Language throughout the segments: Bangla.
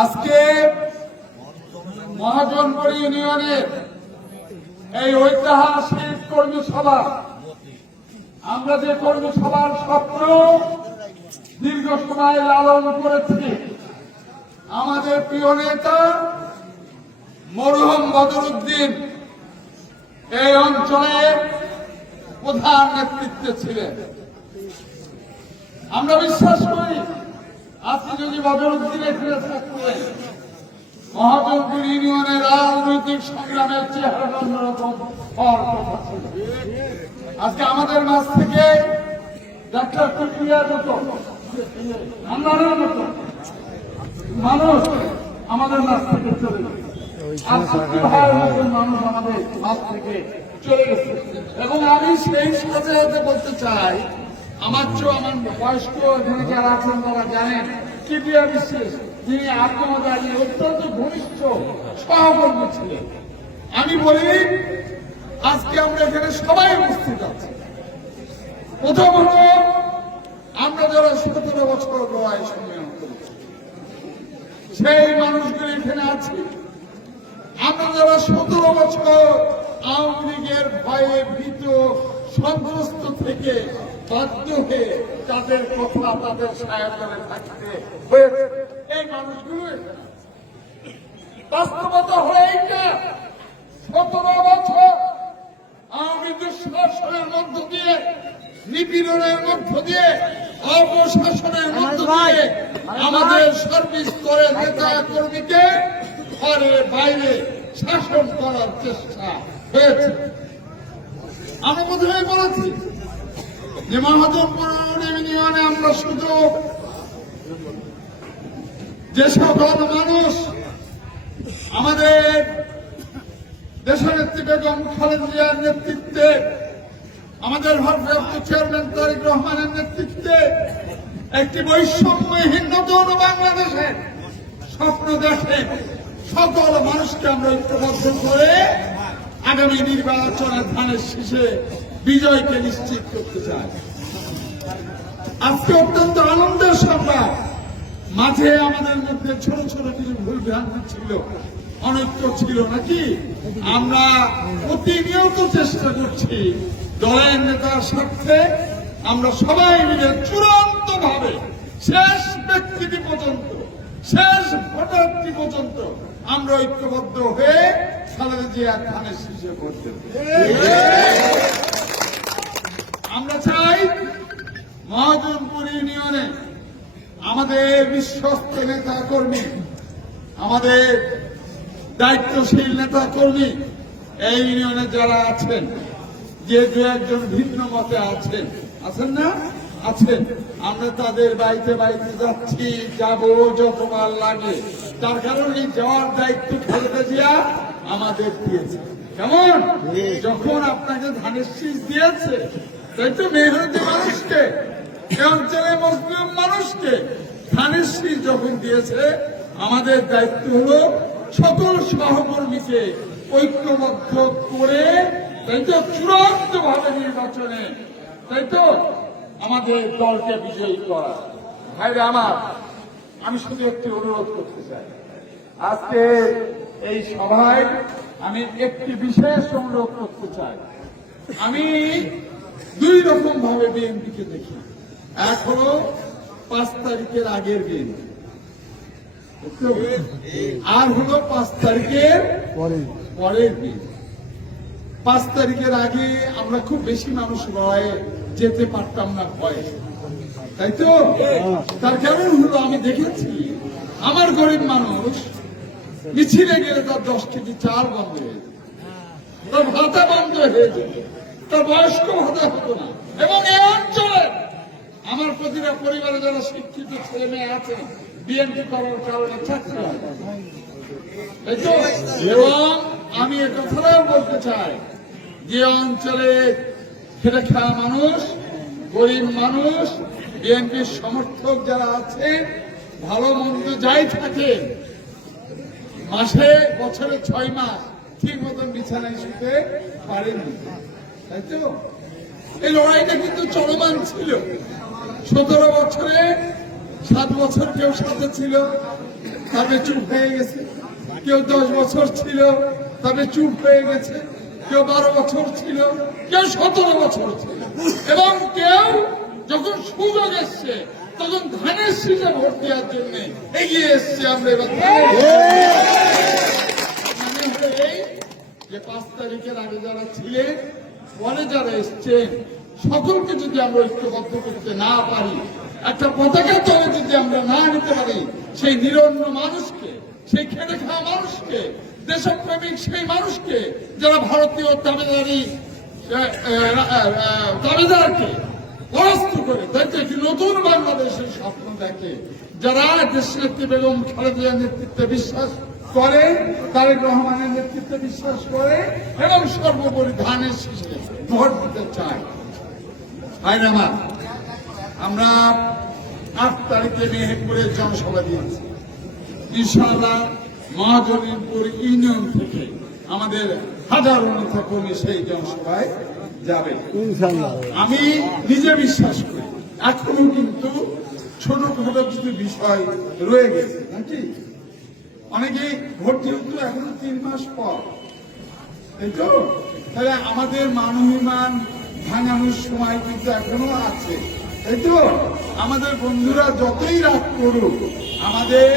আজকে মহাজনপুর ইউনিয়নের এই ঐতিহাসিক কর্মী সভা, আমরা যে কর্মী সভার স্বপ্ন দীর্ঘ সময় লালন করেছি, আমাদের প্রিয় নেতা মরহুম বদরুদ্দিন এই অঞ্চলের প্রধান নেতৃত্বে ছিলেন। আমরা বিশ্বাস করি আজকে যদি বদরুদ্দিনে ফিরে থাকতেন, মহাজনপুর ইউনিয়নের রাজনৈতিক সংগ্রামের চেহারা অন্যরকম হওয়ার কথা ছিল। আজকে আমাদের মাঝ থেকে ডাক্তার কুটুরিয়ার মতো আন্দারের মতো মানুষ আমাদের মাঝ থেকে চলে গেছে, আর সত্যি ভাইয়ের মতো মানুষ আমাদের মাঝ থেকে চলে গেছে। এবং আমি সেই সাথে সাথে বলতে চাই, আমার চেয়েও আমার বয়স্ক এখানে যারা আছেন তারা জানেন, কিপিয়া বিশেষ যিনি আত্মদায়ী অত্যন্ত ঘনিষ্ঠ সহকর্মী ছিলেন। আমি বলি আজকে আমরা এখানে সবাই উপস্থিত আছি। প্রথম হল আমরা যারা 17 বছর লড়াই সংগ্রাম করেছি সেই মানুষগুলি এখানে আছি। আমরা যারা 17 বছর আওয়ামী লীগের ভয়ে ভীত সন্ত্রস্ত থেকে বাধ্য হয়ে তাদের কথা তাদের সায়াতলে থাকতে হয়েছে, এই মানুষগুলো বাস্তবতা হয়ে 17 বছর আওয়ামী দুঃশাসনের মধ্য দিয়ে, নিপীড়নের মধ্য দিয়ে, অপশাসনের মধ্য দিয়ে আমাদের সর্বস্তরের নেতা কর্মীকে ঘরে বাইরে শাসন করার চেষ্টা হয়েছে। আমি প্রথমে বলেছি যে মহাজনপুর ইউনিয়নে আমরা শুধু যে সকল মানুষ আমাদের দেশনেত্রী বেগম খালেদা জিয়ার নেতৃত্বে, আমাদের ভারপ্রাপ্ত চেয়ারম্যান তারেক রহমানের নেতৃত্বে একটি বৈষম্যহীন নতুন বাংলাদেশের স্বপ্ন দেখে সকল মানুষকে আমরা ঐক্যবদ্ধ করে আগামী নির্বাচনে ধানের শীষে বিজয়কে নিশ্চিত করতে চাই। আজকে অত্যন্ত আনন্দের সংবাদ, মাঝে আমাদের মধ্যে ছোট ছোট কিছু ভুল ভ্রান্তি ছিল, অনৈক্য ছিল নাকি, আমরা প্রতিনিয়ত চেষ্টা করছি দলের নেতার স্বার্থে আমরা সবাই মিলে চূড়ান্ত ভাবে শেষ ব্যক্তিটি পর্যন্ত, শেষ ভোটারটি পর্যন্ত আমরা ঐক্যবদ্ধ হয়ে খালেদা জিয়া ধানের শীষে ভোট দেব। আমরা চাই মহাজনপুর ইউনিয়নে আমাদের বিশ্বস্ত নেতা কর্মী, আমাদের দায়িত্বশীল নেতা কর্মী এই ইউনিয়নে যারা আছেন, যে দু একজন ভিন্ন মতে আছেন না আছেন, আমরা তাদের বাড়িতে বাড়িতে যাচ্ছি, যাব যতবার লাগে। তার কারণে যাওয়ার দায়িত্ব খালেদা জিয়া আমাদের দিয়েছে। কেমন যখন আপনাকে ধানের শীষ দিয়েছে, তাই তো মেহনতি মানুষকে, এ অঞ্চলে মুসলিম মানুষকে ধানের শীষ যখন দিয়েছে, আমাদের দায়িত্ব হলো সকল সহকর্মীকে ঐক্যবদ্ধ করে, তাই তো চূড়ান্ত ভাবে নির্বাচনে, তাই তো আমাদের দলকে বিজয়ী করা। ভাইরা আমার, আমি শুধু একটি অনুরোধ করতে চাই, আজকে এই সভায় আমি একটি বিশেষ অনুরোধ করতে চাই। আমি দুই রকম ভাবে বিএনপিকে দেখি। এক হলো 5 তারিখের আগের বিএনপি, আর হলো 5 তারিখের পরের বিএনপি। 5 তারিখের আগে আমরা খুব বেশি মানুষ লড়াইয়ে যেতে পারতাম না ভয়ে, তাই তো। তার কারণ হলো আমি দেখেছি আমার গরিব মানুষ মিছিলে গেলে তার 10 কেজি চাল বন্ধ হয়ে যেত, তার ভাতা বন্ধ হয়ে যেত, তার বয়স্ক ভাতা হতো না। এবং এই অঞ্চলে আমার প্রতিটা পরিবারে যারা শিক্ষিত ছেলে মেয়ে আছে, বিএনপি করার কারণে চাকরি হয়, তাই তো। এবং আমি এ কথাটাও বলতে চাই, যে অঞ্চলে খেটে খাওয়া মানুষ, গরিব মানুষ, বিএনপির সমর্থক যারা আছে, ভালো মন্দ যাই থাকে, মাসে বছরে 6 মাস ঠিক মতন বিছানায় শুতে পারেনি, তাই তো। এই লড়াইটা কিন্তু চলমান ছিল, 17 বছরে 7 বছর কেউ সাথে ছিল, তবে চুপ হয়ে গেছে। কেউ 10 বছর ছিল, তবে চুপ হয়ে গেছে। কেউ 12 বছর ছিল, কেউ 17 বছর ছিল, এবং কেউ যখন সুযোগ এসছে তখন ধানের শীষে ভোট দেওয়ার জন্য এগিয়ে এসছে। আমরা এবার এই যে 5 তারিখের আগে যারা ছিলেন, পরে যারা এসছেন, সকলকে যদি আমরা ঐক্যবদ্ধ করতে না পারি, একটা পতাকা তলে যদি আমরা না নিতে পারি, সেই নিরন্ন মানুষকে, সেই খেটে খাওয়া মানুষকে, দেশপ্রেমিক সেই মানুষকে, যারা ভারতীয় দাবিদারকে পরাস্ত করে তাইতে একটি নতুন বাংলাদেশের স্বপ্ন দেখে, যারা দেশনেত্রী বেগম খালেদা নেতৃত্বে বিশ্বাস করে, তারেক রহমানের নেতৃত্বে বিশ্বাস করে, এবং সর্বোপরি ধানের শীষে ভোট দিতে চায়। ভাইরা আমার, আমরা 8 তারিখে মেহেরপুরে জনসভা দিয়েছি। ইনশাআল্লাহ মহাজনীপুর ইউনিয়ন থেকে আমাদের হাজারো নেতা কর্মী সেই জনসভায় যাবে আমি নিজে বিশ্বাস করি। এখনো কিন্তু ছোটখাটো কিছু বিষয় রয়ে গেছে নাকি, অনেকেই ভোট যেহেতু এখনো 3 মাস পর, তাই তো, তাহলে আমাদের মানবিমান ভাঙানোর সময় কিন্তু এখনো আছে, তাই তো। আমাদের বন্ধুরা যতই রাগ করুক, আমাদের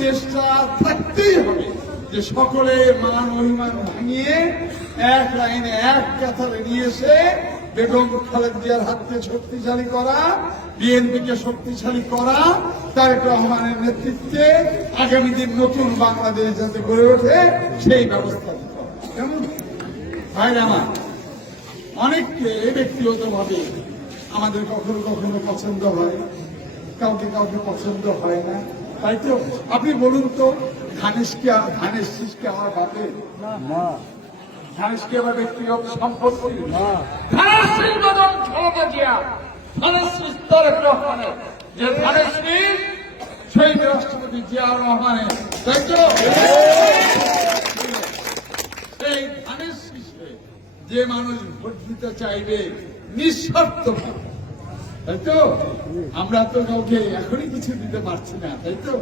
চেষ্টা থাকতেই হবে যে সকলে মান অভিমান ভাঙিয়ে এক লাইনে এক কাতারে নিয়ে এসে বেগম খালেদা জিয়ার হাতকে শক্তিশালী করা, বিএনপিকে শক্তিশালী করা, তারেক রহমানের নেতৃত্বে আগামী দিন নতুন বাংলাদেশ যাতে গড়ে ওঠে সেই ব্যবস্থা করা। কেমন ভাইরা আমার, অনেককে ব্যক্তিগতভাবে আমাদের কখনো কখনো পছন্দ হয়, কাউকে কাউকে পছন্দ হয় না, তাই তো। আপনি বলুন তো, ধানের শীষকে আমার বাপে না, ধানের শীষ আমার ব্যক্তিগত সম্পত্তি না, ধানের শীষ বেগম খালেদা জিয়া, ধানের শীষ তারেক রহমানের, যে ধানের শীষ শহীদ রাষ্ট্রপতি জিয়াউর রহমানের, তাই তো। এই ধানের শীষে যে মানুষ ভোট দিতে চাইবে নিঃস্বার্থ, তাই তো। আমরা তো কাউকে এখনই কিছু দিতে পারছি না, তাই তো।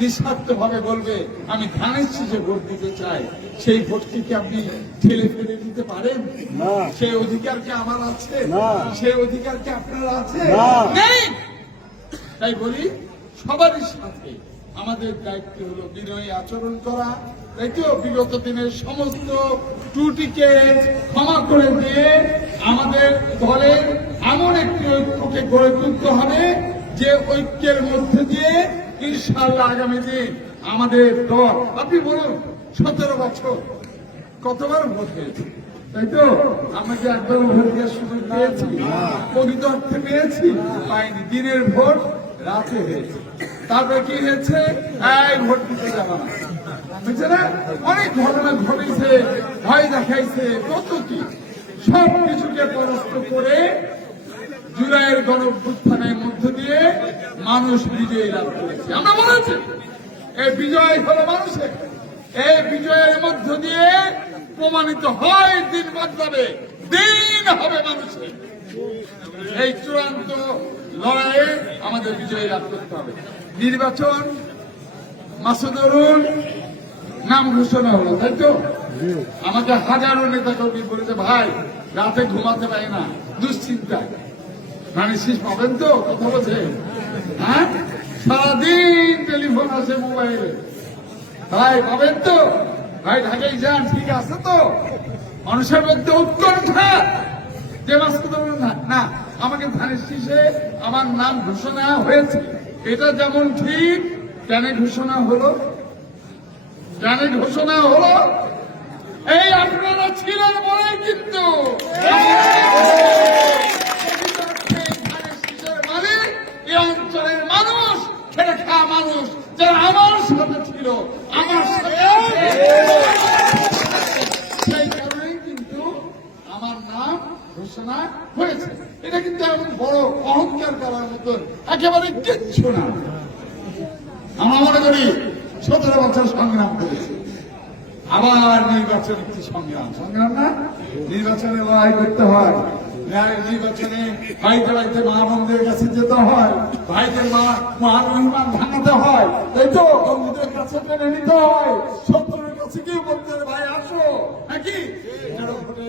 নিঃস্বার্থ ভাবে বলবে আমি ধানের শীষে ভোট দিতে চাই, সেই ভোটকে কি আপনি ঠেলে ফেলে দিতে পারেন? সেই অধিকার কি আমার আছে? সেই অধিকার কি আপনার আছে? নেই। তাই বলি, সবারই সাথে আমাদের দায়িত্ব হলো বিনয়ী আচরণ করা, তাই তো। বিগত দিনের সমস্ত ত্রুটিকে ক্ষমা করে দিয়ে আমাদের দলের এমন একটি ঐক্যকে গড়ে তুলতে হবে, যে ঐক্যের মধ্যে দিয়ে ইনশাআল্লাহ আগামী দিন আমাদের দল, আপনি বলুন 17 বছর কতবার ভোট হয়েছে, তাই তো। আমরা কি একবার ভোট দেওয়ার সুযোগ পেয়েছি? প্রকৃত অর্থে পেয়েছি? পাইনি। দিনের ভোট রাতে হয়েছে, তারপরে কি হয়েছে? এই ভোট দিতে যাওয়া বুঝছে না, অনেক ঘটনা ঘটেছে, ভয় দেখাইছে, কত কি, সব কিছুকে পরাস্ত করে জুলাইয়ের গণঅভ্যুত্থানের মধ্য দিয়ে মানুষ বিজয়ী লাভ করেছে। আমরা বলেছি এই বিজয় হলো মানুষের, এই বিজয়ের মধ্য দিয়ে প্রমাণিত হয় দিন বদলাবে, দিন হবে মানুষের। এই চূড়ান্ত লড়াইয়ে আমাদের বিজয়ী লাভ করতে হবে। নির্বাচন মাসুদুরুল নাম ঘোষণা হলো, তাই তো। আমাকে হাজারো নেতা কর্মী বলেছে, ভাই রাতে ঘুমাতে পারি না, দুশ্চিন্তায়। ধানের শীষ পাবেন তো? কথা বলছে, হ্যাঁ, সারাদিন টেলিফোন আছে মোবাইলে, ভাই পাবেন তো? ভাই ঢাকায় যান, ঠিক আছে তো? মানুষের মধ্যে উৎকণ্ঠা যে মাসুদুরুল না, আমাকে ধানের শীষে আমার নাম ঘোষণা হয়েছে, এটা যেমন ঠিক। কেন ঘোষণা হলো? কেন ঘোষণা হলো? এই আপনারা ছিলেন বলেই কিন্তু মালিক এই অঞ্চলের মানুষ, খেটে খাওয়া মানুষ, যারা আমার সাথে ছিল, আমার সাথে আছে, সেই কারণেই কিন্তু আমার নাম ঘোষণা হয়েছে। এটা কিন্তু এমন বড় অহংকার করার মতন একেবারে কিচ্ছু না। আমরা মনে করি 17 বছর সংগ্রাম করেছি, আবার নির্বাচন একটি সংগ্রাম না, নির্বাচনে লড়াই করতে হয়, নির্বাচনে ভাইতে ভাইতে মা বোনদের কাছে যেতে হয়, ভাইদের মান অভিমান ভাঙাতে হয়, তাই তো বন্ধুদের কাছে মেনে নিতে হয়, শত্রুর কাছে কি বলতে ভাই আসো নাকি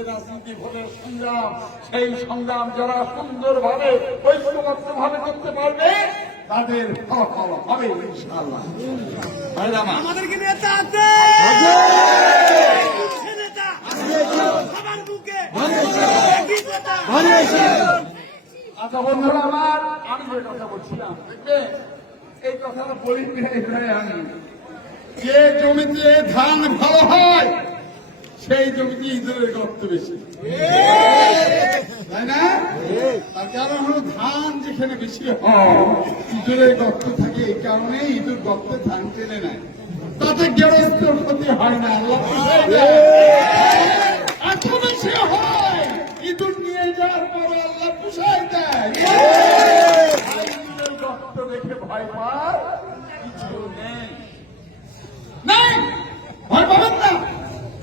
রাজনীতি ভোটের সংগ্রাম, সেই সংগ্রাম যারা সুন্দরভাবে ঐক্যবদ্ধ ভাবে করতে পারবে তাদের ফলাফল হবে ইনশাআল্লাহ। আমাদেরকে নেতা আছে, নেতা সবার বুকে আচ্ছা বন্ধুরা আমার, আমি যে কথা বলছিলাম দেখবে এই কথাটা বলি আমি, যে জমিতে ধান ভালো হয় সেই জমিতে ইঁদুরের গর্ত বেশি, তাই না? তার কারণ হলো ধান যেখানে বেশি হয় ইঁদুরের গর্ত থাকে, এই কারণে ইঁদুর গর্তে ধান টেনে নেয়, তাতে গেরস্থের ক্ষতি হয় না, এত বেশি হয় ইঁদুর নিয়ে যাওয়ার পরে আল্লাহ পুষাই দেয়। ইঁদুরের গর্ত দেখে ভয় পাওয়ার কিছু নেই, নাই ভয় পাবেন না।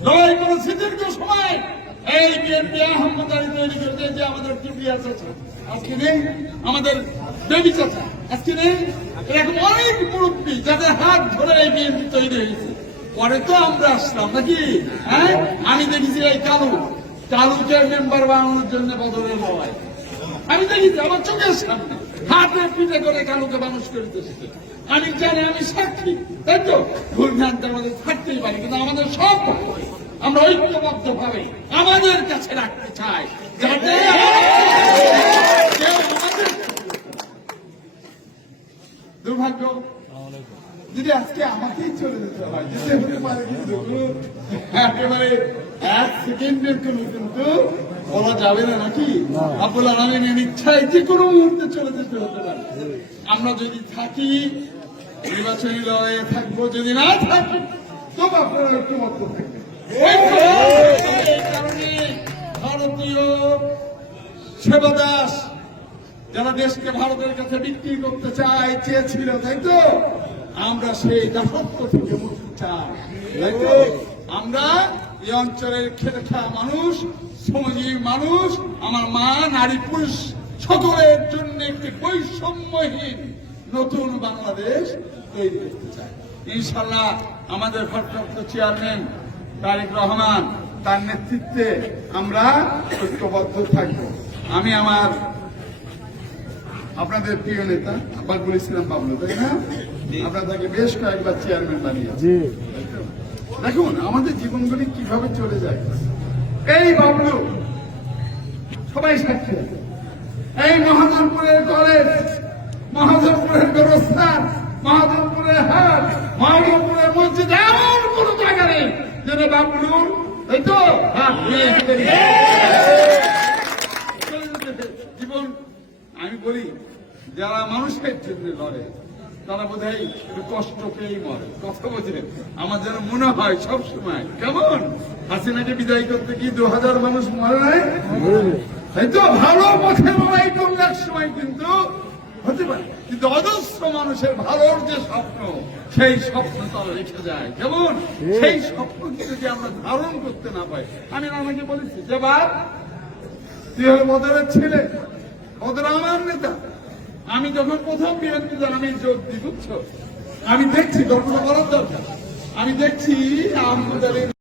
লড়াই করেছে দীর্ঘ সময়, এই বিএনপি আহমদারি তৈরি করতে, যে আমাদের টিপিয়া চাচা আজকে নেই, আমাদের দেবী চাচা আজকে নেই, এরকম অনেক মুরব্বী যাদের হাত ধরে এই বিএনপি তৈরি হয়েছে। পরে তো আমরা আসলাম নাকি, হ্যাঁ? আমি দেখেছি এই কালুকে মেম্বার বানানোর জন্য বদলের লড়াই আমি দেখেছি আমার চোখের সামনে, হাতে পিঠে করে কালুকে মানুষ করিতেছে। আমি জানি, আমি সাক্ষী, তাই তো ভুল ভ্রান্তি আমাদের থাকতেই পারি, কিন্তু আমাদের সব আমরা ঐক্যবদ্ধ ভাবে আমাদের কাছে রাখতে চাই, যাতে কেউ আমাদের দুর্ভাগ্য যদি আজকে আমাকেই চলে যেতে হয়, যেতে হতে পারে, কিন্তু একেবারে এক সেকেন্ডের কোনো কিন্তু বলা যাবে না নাকি, আব্বুল আলামিনের ইচ্ছায় যে কোনো মুহূর্তে চলে যেতে হতে পারে। আমরা যদি থাকি নির্বাচনী লড়াইয়ে থাকবো, যদি না থাকি তবে আপনারা ঐক্যবদ্ধ থাকবেন। এই কারণে ভারতীয় সেবাদাস যারা দেশকে ভারতের কাছে বিক্রি করতে চেয়েছিল, তাই তো আমরা সেই দাসত্ব থেকে মুক্তি চাই, তাই তো আমরা এই অঞ্চলের খেটে খাওয়া মানুষ, শ্রমজীবী মানুষ, আমার মা, নারী, পুরুষ সকলের জন্য একটি বৈষম্যহীন নতুন বাংলাদেশ তৈরি করতে চাই। ইনশাল্লাহ আমাদের ভারপ্রাপ্ত চেয়ারম্যান তারেক রহমান, তার নেতৃত্বে আমরা ঐক্যবদ্ধ থাকবো। আমি আপনাদের প্রিয় নেতা আব্বাস বলেছিলাম বাবলু, তাই না? আমরা তাকে বেশ কয়েকবার চেয়ারম্যান বানিয়েছি। দেখুন আমাদের জীবনগুলি কিভাবে চলে যায়। এই বাবলু সবাই সাক্ষী, এই মহাজনপুরের কলেজ, মহাজনপুরের গোরস্থান, মহাজনপুরের হাট, মহাজনপুরের মসজিদ, এমন কোন জায়গা নেই যেন বাবলু এই তো জীবন। আমি বলি যারা মানুষের জন্য লড়ে তারা বোধ হয় একটু কষ্ট পেয়েই মরে, কথা বোঝেন। আমার যেন মনে হয় সব সময় কেমন হাসিনাকে বিদায় করতে কি 2000 মানুষ মরে নাই, তাই তো ভালো পথে লড়াই করলে এক সময় কিন্তু হতে পারে, কিন্তু অজস্র মানুষের ভালোর যে স্বপ্ন, সেই স্বপ্ন তারা রেখে যায়। যেমন সেই স্বপ্নকে যদি আমরা ধারণ করতে না পাই, আমি আমাকে বলেছি যে বাপ তুই হলো বদরের ছেলে, বদর আমার নেতা। আমি যখন প্রথম বিএনপি আমি যোগ দিই, বুঝছো, আমি দেখছি গল্পটা বলার দরকার, আমি দেখছি আহমদ আলী